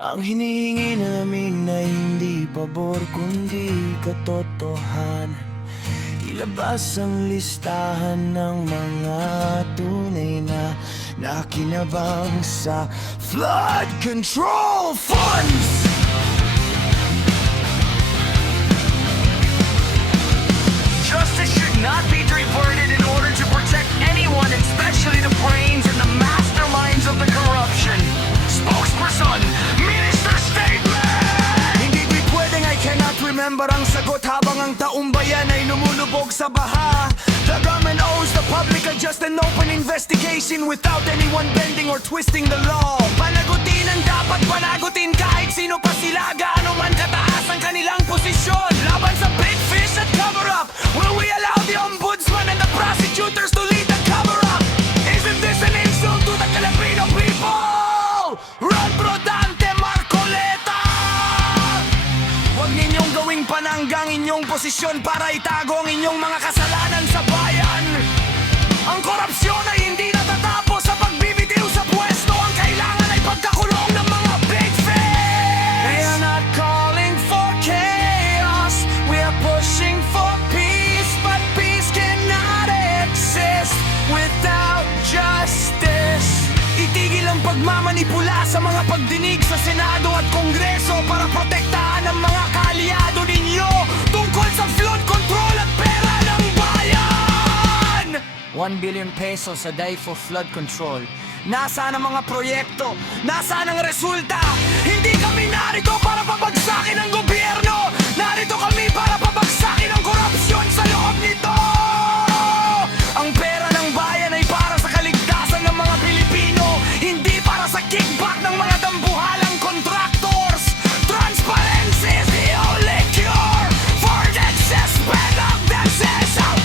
Ang hinihingi namin ay hindi pabor kundi katotohanan. Ilabas ang listahan ng mga tunay na nakinabang sa flood control funds. Justice should not be diverted in order to protect anyone, especially the brains and the masterminds of the corruption. Spokesperson, Minister Statement! Hindi di pwedeng I cannot remember ang sagot habang ang taumbayan ay lumulubog sa baha. The government owes the public a just and open investigation without anyone bending or twisting the law. Panagutin ang dapat panagutin kahit sino pa sila, gaano man kataas ang kanilang posisyon. Laban sa big fish at cover-up, will we allow the ombudsman and the prosecutors to lead the cover-up? Isn't this an insult to the Filipino people? Run Brodante Marcoleta! Huwag ninyong gawing pananggang inyong posisyon para itago ang inyong mga kasalanan sa bayan. Ang korupsyon ay hindi natatapos sa pagbibitiw sa pwesto. Ang kailangan ay pagkakulong ng mga big fish. We are not calling for chaos, we are pushing for peace. But peace cannot exist without justice. Itigil ang pagmamanipula sa mga pagdinig sa Senado at Kongreso para protektahan ang mga kaalyado ninyo tungkol sa flood control at pera ng bayan! 1 billion pesos a day for flood control. Nasaan ang mga proyekto? Nasaan ang resulta? Hindi kami narito para pabagsakin ang gobyerno! Narito kami para pabagsakin ang korupsyon sa loob nito! Ang pera ng bayan ay para sa kaligtasan ng mga Pilipino, hindi para sa kickback ng mga dambuhalang contractors. Transparency is the only cure for the suspect of the system.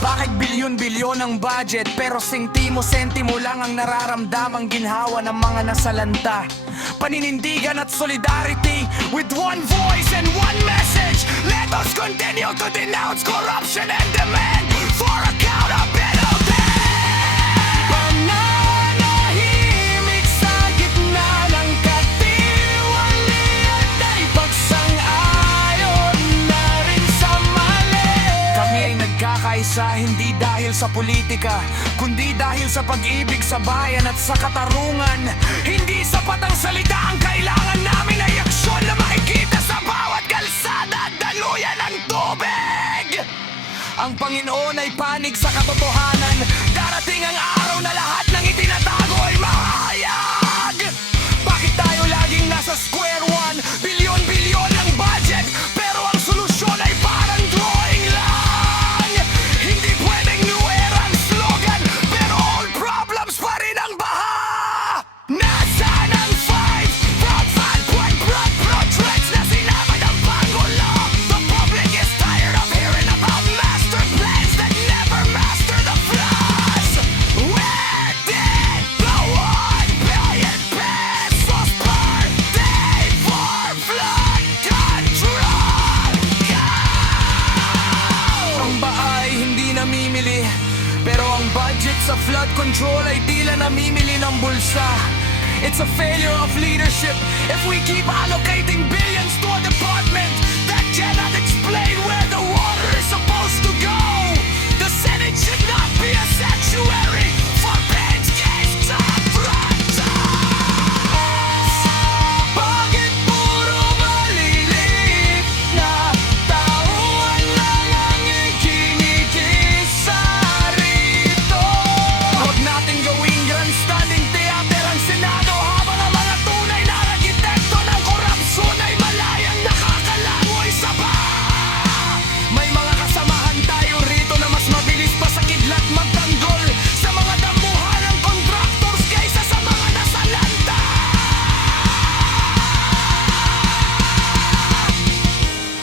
Bakit bilyon-bilyon ang budget pero sentimo-sentimo lang ang nararamdamang ginhawa ng mga nasalanta? Paninindigan at solidarity with one voice and one message. Let us continue to denounce corruption and demand for accountability. Pananahimik sa gitna ng katiwalian ay pagsang-ayon na rin sa mali. Kami ay nagkakaisa hindi dahil sa politika, kundi dahil sa pag-ibig sa bayan at sa katarungan. Hindi sapat ang salita, ang kailangan namin ay aksyon na makikita sa bawat kalsada at daluyan ng tubig. Ang Panginoon ay panig sa katotohanan. Darating ang araw na lahat ng itinatago ay mahayag. Bakit tayo laging nasa square one? Bilyon-bilyon ang budget, pero ang solusyon ay parang drawing lang. Hindi pwedeng new era ang slogan, pero old problems pa rin ang baha. Nasaan ang fight from 5-point threats na sinama ng Pangulo? The public is tired of hearing about master plans that never master the floods. Where did the 1 billion pesos per day for flood control go? Ang bahay hindi namimili, pero ang budget sa flood control ay tila namimili ng bulsa. It's a failure of leadership if we keep allocating billions to a department that cannot explain where the water is supposed to go. The Senate should not be a sanctuary for pinch-case top rats. Bakit puro maliliit na tauhan lang ang ikinikisa rito? Huwag natin gawing grandstanding theater ang Senado habang ang mga tunay na arkitekto ng korupsyon ay malayang nakakalangoy sa baha. May mga kasamahan tayo rito na mas mabilis pa sa kidlat magtanggol sa mga dambuhalang contractors kaysa sa mga nasalanta.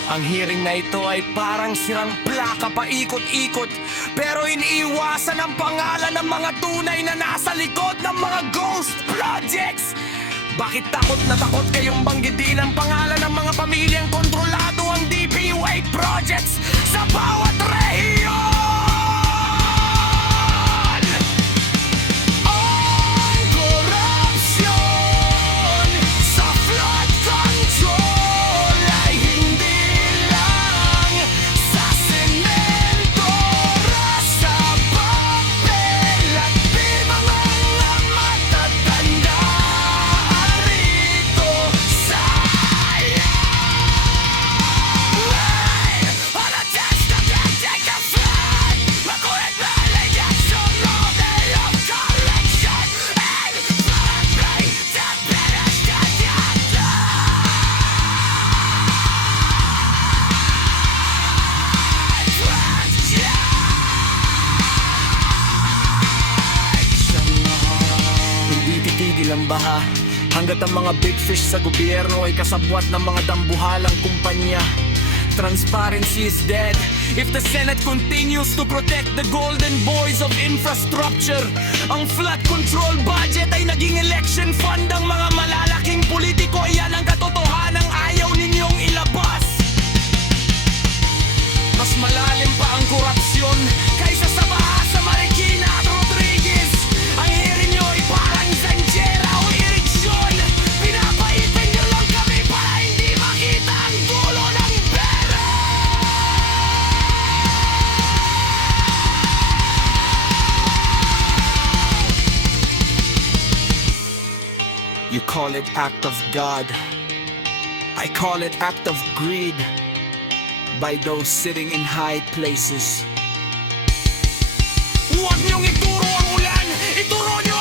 Ang hearing na ito ay parang sirang plaka paikot-ikot, pero iniiwasan ang pangalan ng mga tunay na nasa likod ng mga ghost projects. Bakit takot na takot kayong banggitin ang pangalan ng mga pamilyang kontrolado ang Hanggat ang mga big fish sa gobyerno ay kasabwat ng mga dambuhalang kumpanya, transparency is dead. If the Senate continues to protect the golden boys of infrastructure, ang flood control budget ay naging election fund ang mga malalaking politiko. Yan ang katotohanang ayaw ninyong ilabas. Mas malalim pa ang korupsyon kaysa sa baha sa Marikina at Rodriguez. Ang hirin nyo ay parang zanjera o iriksyon. Pinapaipin nyo lang kami para hindi makita ang dulo ng pera. You call it act of God, I call it act of greed by those sitting in high places. Huwag niyong ituro ang ulan, ituro niyo